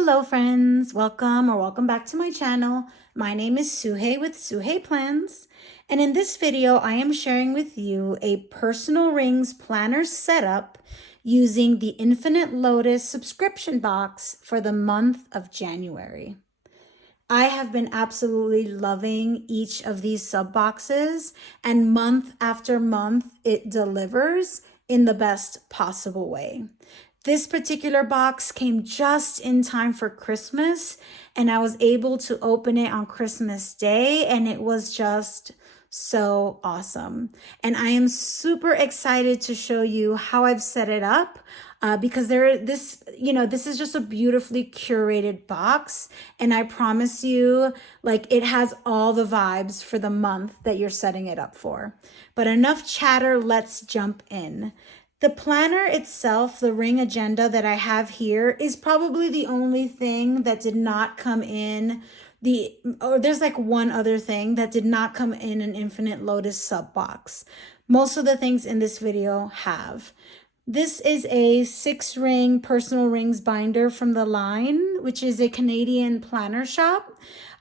Hello friends, welcome back to my channel. My name is Suhey with Suhey Plans, and in this video I am sharing with you a personal rings planner setup using the Infinite Lotus subscription box for the month of January. I have been absolutely loving each of these sub boxes, and month after month it delivers in the best possible way. This particular box came just in time for Christmas, and I was able to open it on Christmas Day, and it was just so awesome. And I am super excited to show you how I've set it up because this is just a beautifully curated box, and I promise you, like, it has all the vibes for the month that you're setting it up for. But enough chatter, let's jump in. The planner itself, the ring agenda that I have here, is probably the only thing that did not come in there's like one other thing that did not come in an Infinite Lotus sub box. Most of the things in this video have. This is a 6-ring personal rings binder from The Line, which is a Canadian planner shop.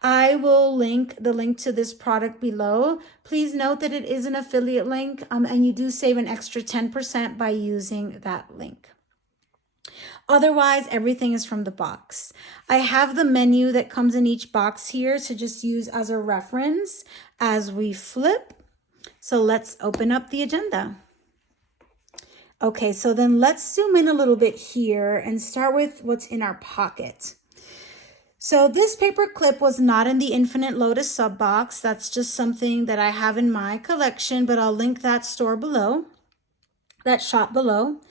I will link the link to this product below. Please note that it is an affiliate link, and you do save an extra 10% by using that link. Otherwise, everything is from the box. I have the menu that comes in each box here to just use as a reference as we flip. So let's open up the agenda. Okay, so then let's zoom in a little bit here and start with what's in our pocket. So this paper clip was not in the Infinite Lotus sub box. That's just something that I have in my collection, but I'll link that store below, that shop below.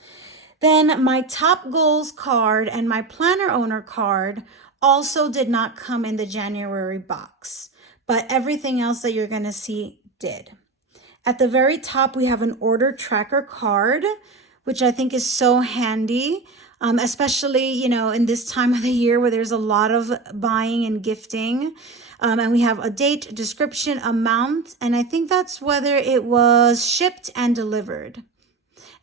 Then my top goals card and my planner owner card also did not come in the January box, but everything else that you're gonna see did. At the very top, we have an order tracker card, which I think is so handy, especially, in this time of the year where there's a lot of buying and gifting. And we have a date, description, amount, and I think that's whether it was shipped and delivered.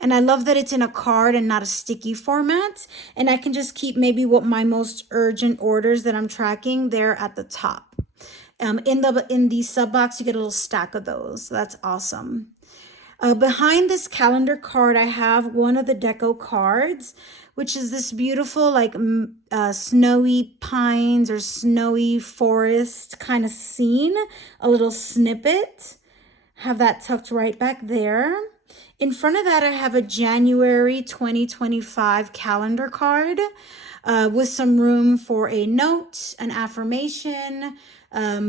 And I love that it's in a card and not a sticky format. And I can just keep maybe what my most urgent orders that I'm tracking there at the top. In the sub box, you get a little stack of those. So that's awesome. Behind this calendar card, I have one of the deco cards, which is this beautiful, like snowy pines or snowy forest kind of scene, a little snippet. Have that tucked right back there. In front of that, I have a January 2025 calendar card with some room for a note, an affirmation,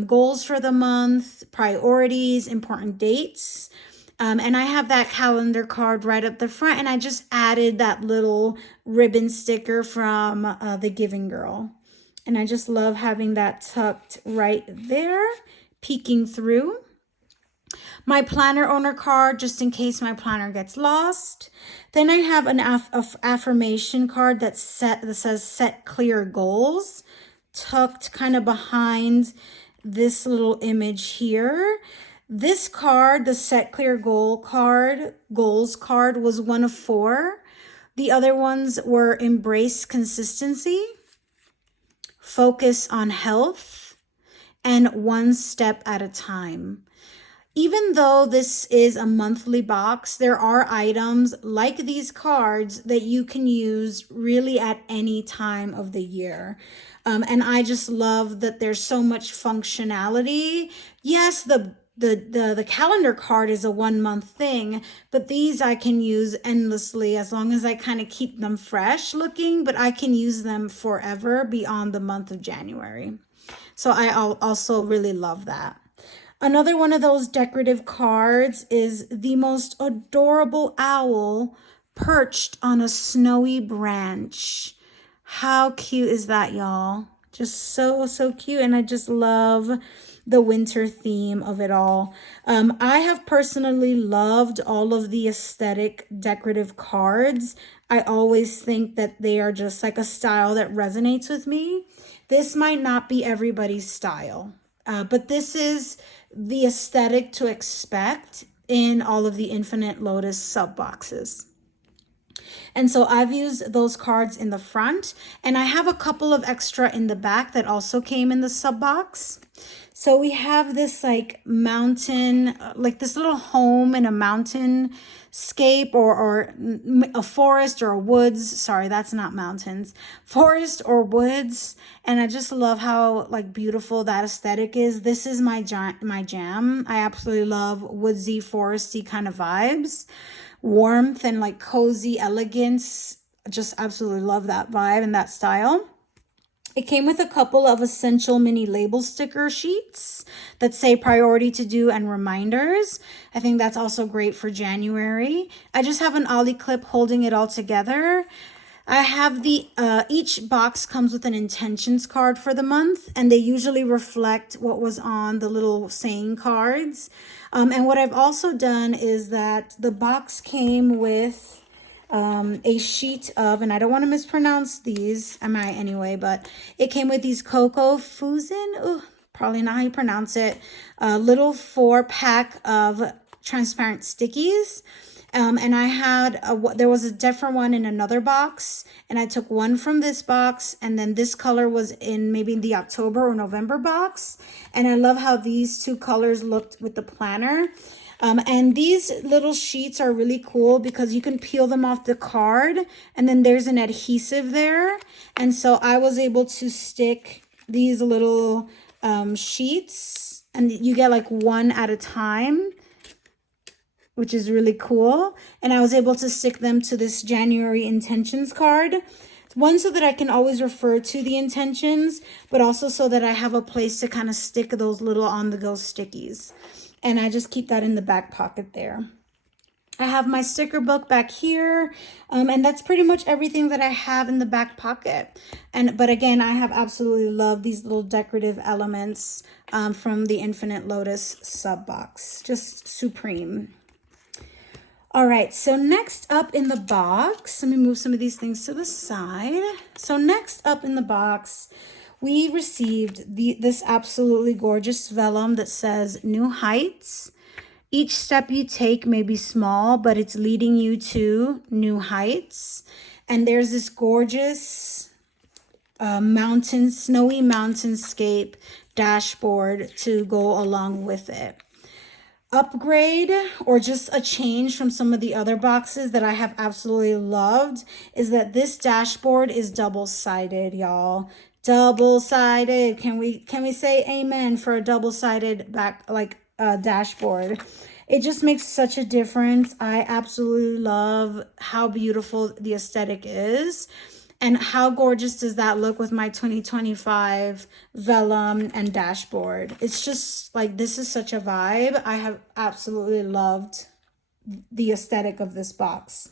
goals for the month, priorities, important dates. And I have that calendar card right up the front, and I just added that little ribbon sticker from The Giving Girl. And I just love having that tucked right there, peeking through. My planner owner card, just in case my planner gets lost. Then I have an affirmation card that says set clear goals, tucked kind of behind this little image here. This card, the set clear goals card, was one of 4. The other ones were embrace consistency, focus on health, and one step at a time. Even though this is a monthly box, there are items like these cards that you can use really at any time of the year. And I just love that there's so much functionality. Yes, the calendar card is a 1-month thing, but these I can use endlessly as long as I kind of keep them fresh looking, but I can use them forever beyond the month of January. So I also really love that. Another one of those decorative cards is the most adorable owl perched on a snowy branch. How cute is that, y'all? Just so cute. And I just love the winter theme of it all. I have personally loved all of the aesthetic decorative cards. I always think that they are just like a style that resonates with me. This might not be everybody's style, but this is the aesthetic to expect in all of the Infinite Lotus sub boxes. And so I've used those cards in the front, and I have a couple of extra in the back that also came in the sub box. So we have this like mountain, like this little home in a mountain scape, or a forest or a woods. Sorry, that's not mountains. Forest or woods. And I just love how like beautiful that aesthetic is. This is my jam. I absolutely love woodsy, foresty kind of vibes. Warmth and like cozy elegance. Just absolutely love that vibe and that style. It came with a couple of essential mini label sticker sheets that say priority to do and reminders. I think that's also great for January. I just have an ollie clip holding it all together. I have each box comes with an intentions card for the month, and they usually reflect what was on the little saying cards. And what I've also done is that the box came with a sheet of, and I don't want to mispronounce these, I might anyway, but it came with these Coco Fusin, probably not how you pronounce it, a little 4-pack of transparent stickies. And I had, there was a different one in another box, and I took one from this box, and then this color was in maybe the October or November box. And I love how these two colors looked with the planner. And these little sheets are really cool because you can peel them off the card, and then there's an adhesive there. And so I was able to stick these little sheets, and you get like one at a time, which is really cool. And I was able to stick them to this January intentions card. One, so that I can always refer to the intentions, but also so that I have a place to kind of stick those little on-the-go stickies. And I just keep that in the back pocket there. I have my sticker book back here, and that's pretty much everything that I have in the back pocket. But again, I have absolutely loved these little decorative elements from the Infinite Lotus sub box. Just supreme. All right, so next up in the box, let me move some of these things to the side. So next up in the box, we received this absolutely gorgeous vellum that says New Heights. Each step you take may be small, but it's leading you to new heights. And there's this gorgeous snowy mountainscape dashboard to go along with it. Upgrade, or just a change from some of the other boxes that I have absolutely loved, is that this dashboard is double-sided, y'all. Double-sided. Can we say amen for a double-sided dashboard? It just makes such a difference. I absolutely love how beautiful the aesthetic is. And how gorgeous does that look with my 2025 vellum and dashboard? It's just like, this is such a vibe. I have absolutely loved the aesthetic of this box.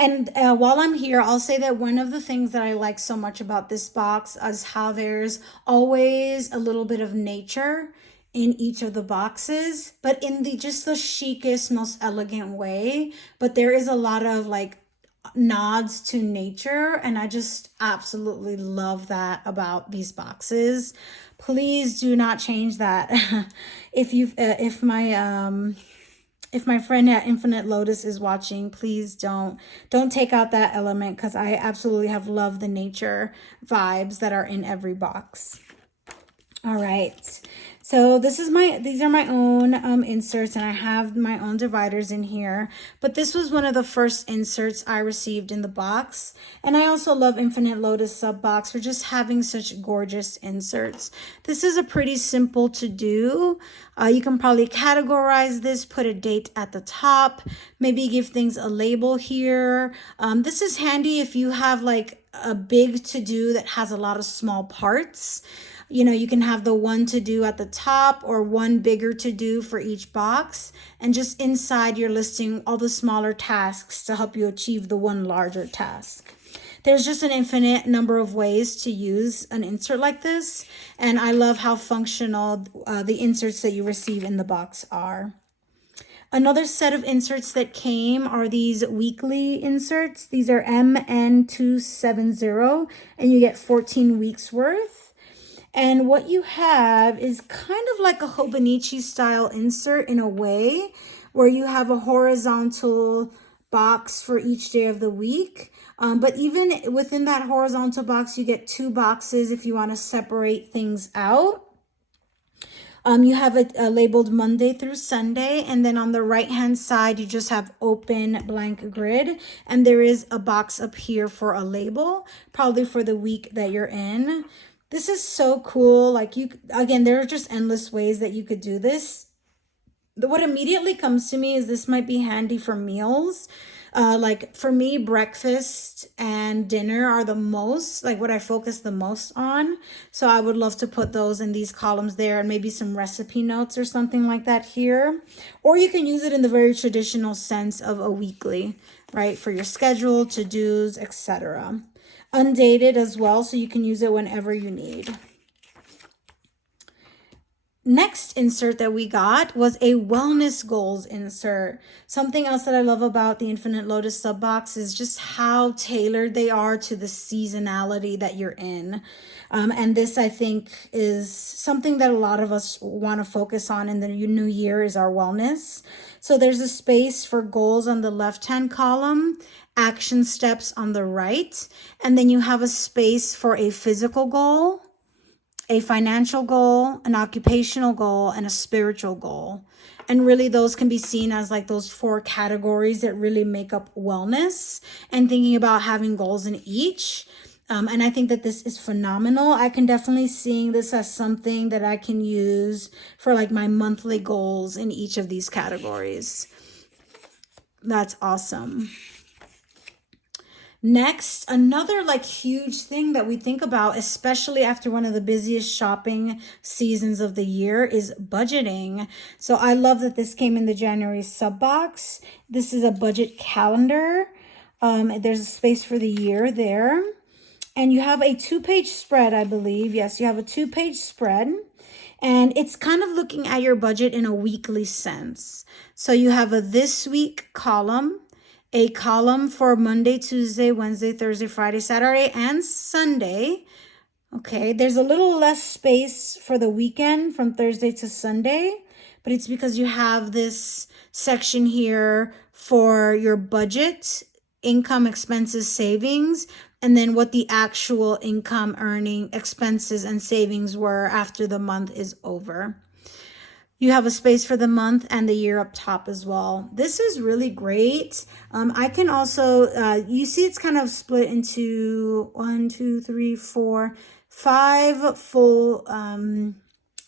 And while I'm here, I'll say that one of the things that I like so much about this box is how there's always a little bit of nature in each of the boxes, but in just the chicest, most elegant way. But there is a lot of like nods to nature, and I just absolutely love that about these boxes. Please do not change that. If my friend at Infinite Lotus is watching, please don't take out that element, because I absolutely have loved the nature vibes that are in every box. All right, so these are my own inserts, and I have my own dividers in here, but this was one of the first inserts I received in the box. And I also love Infinite Lotus sub box for just having such gorgeous inserts. This is a pretty simple to do. You can probably categorize this, put a date at the top, maybe give things a label here. This is handy if you have like a big to do that has a lot of small parts. You know, you can have the one to do at the top or one bigger to do for each box. And just inside, you're listing all the smaller tasks to help you achieve the one larger task. There's just an infinite number of ways to use an insert like this. And I love how functional the inserts that you receive in the box are. Another set of inserts that came are these weekly inserts. These are MN270, and you get 14 weeks worth. And what you have is kind of like a Hobonichi style insert in a way, where you have a horizontal box for each day of the week. But even within that horizontal box, you get 2 boxes if you want to separate things out. You have it labeled Monday through Sunday, and then on the right hand side you just have open blank grid, and there is a box up here for a label, probably for the week that you're in. This is so cool. Like, you, again, there are just endless ways that you could do this. What immediately comes to me is this might be handy for meals. Like for me, breakfast and dinner are the most, like what I focus the most on. So I would love to put those in these columns there, and maybe some recipe notes or something like that here. Or you can use it in the very traditional sense of a weekly, right? For your schedule, to-dos, etc. Undated as well, so you can use it whenever you need. Next insert that we got was a wellness goals insert. Something else that I love about the Infinite Lotus sub box is just how tailored they are to the seasonality that you're in. And this, I think, is something that a lot of us want to focus on in the new year, is our wellness. So there's a space for goals on the left-hand column, action steps on the right, and then you have a space for a physical goal, a financial goal, an occupational goal, and a spiritual goal. And really those can be seen as like those 4 categories that really make up wellness, and thinking about having goals in each. And I think that this is phenomenal. I can definitely see this as something that I can use for like my monthly goals in each of these categories. That's awesome. Next, another like huge thing that we think about, especially after one of the busiest shopping seasons of the year, is budgeting. So I love that this came in the January sub box. This is a budget calendar. There's a space for the year there. And you have a 2-page spread, I believe. Yes, you have a 2-page spread. And it's kind of looking at your budget in a weekly sense. So you have a this week column, a column for Monday, Tuesday, Wednesday, Thursday, Friday, Saturday, and Sunday. Okay, there's a little less space for the weekend from Thursday to Sunday, but it's because you have this section here for your budget, income, expenses, savings, and then what the actual income, earning, expenses, and savings were after the month is over. You have a space for the month and the year up top as well. This is really great. I can also, you see it's kind of split into 1, 2, 3, 4, 5 full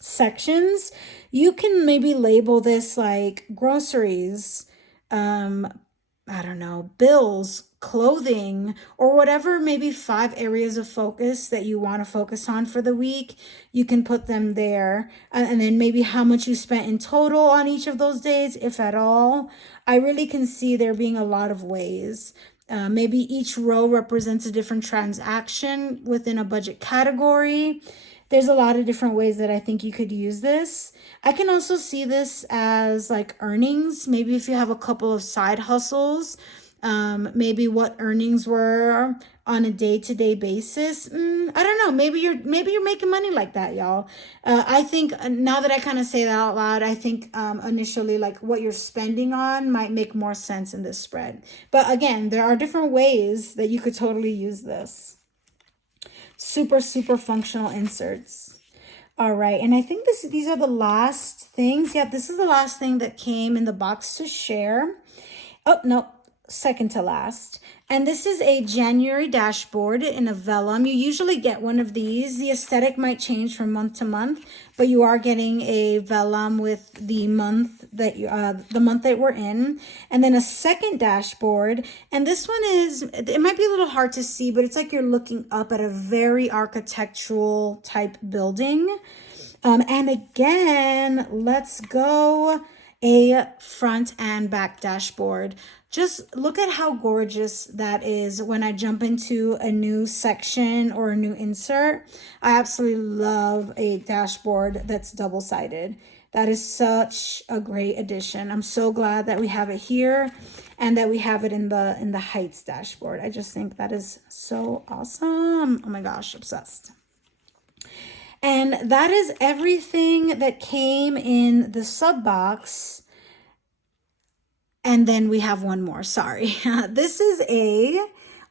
sections. You can maybe label this like groceries, I don't know, bills, clothing, or whatever, maybe 5 areas of focus that you want to focus on for the week. You can put them there. And then maybe how much you spent in total on each of those days, if at all. I really can see there being a lot of ways. Maybe each row represents a different transaction within a budget category. There's a lot of different ways that I think you could use this. I can also see this as like earnings. Maybe if you have a couple of side hustles, maybe what earnings were on a day-to-day basis. I don't know. Maybe you're making money like that, y'all. I think now that I kind of say that out loud, I think initially like what you're spending on might make more sense in this spread. But again, there are different ways that you could totally use this. Super, super functional inserts. All right, and I think these are the last things. Yeah, this is the last thing that came in the box to share. Oh, no, second to last. And this is a January dashboard in a Vellum. You usually get one of these. The aesthetic might change from month to month, but you are getting a Vellum with the month that we're in, and then a second dashboard. And this one is, it might be a little hard to see, but it's like you're looking up at a very architectural type building. And again, let's go a front and back dashboard. Just look at how gorgeous that is when I jump into a new section or a new insert. I absolutely love a dashboard that's double-sided. That is such a great addition. I'm so glad that we have it here and that we have it in the Heights dashboard. I just think that is so awesome. Oh my gosh, obsessed. And that is everything that came in the sub box. And then we have one more, sorry. This is a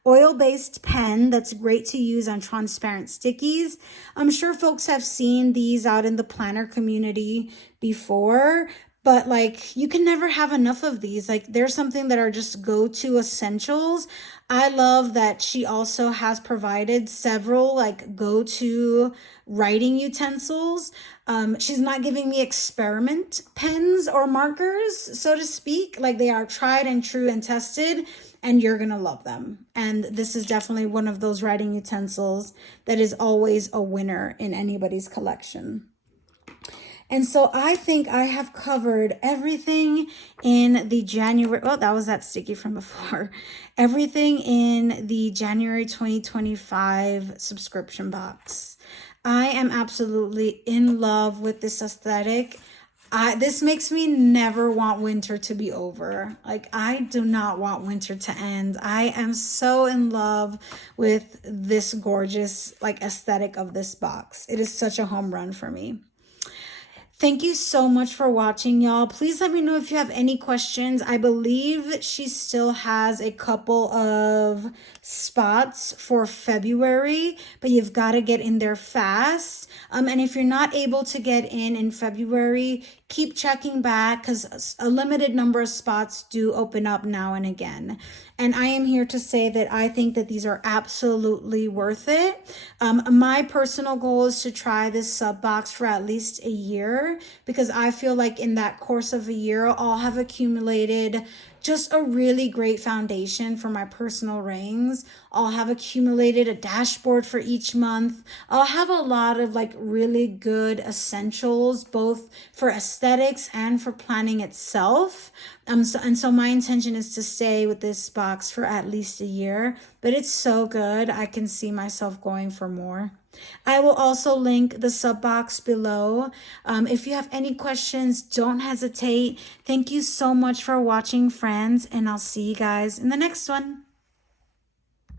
oil-based pen that's great to use on transparent stickies. I'm sure folks have seen these out in the planner community before, but like you can never have enough of these. Like they're something that are just go-to essentials. I love that she also has provided several like go-to writing utensils. She's not giving me experiment pens or markers, so to speak. Like they are tried and true and tested, and you're gonna love them. And this is definitely one of those writing utensils that is always a winner in anybody's collection. And so I think I have covered everything in the January, oh, that was that sticky from before. Everything in the January 2025 subscription box. I am absolutely in love with this aesthetic. This makes me never want winter to be over. Like I do not want winter to end. I am so in love with this gorgeous like aesthetic of this box. It is such a home run for me. Thank you so much for watching, y'all. Please let me know if you have any questions. I believe she still has a couple of spots for February, but you've got to get in there fast. And if you're not able to get in February, keep checking back because a limited number of spots do open up now and again. And I am here to say that I think that these are absolutely worth it. My personal goal is to try this sub box for at least a year because I feel like in that course of a year, I'll have accumulated just a really great foundation for my personal rings. I'll have accumulated a dashboard for each month. I'll have a lot of like really good essentials, both for aesthetics and for planning itself. So my intention is to stay with this box for at least a year, but it's so good. I can see myself going for more. I will also link the sub box below. If you have any questions, don't hesitate. Thank you so much for watching, friends, and I'll see you guys in the next one.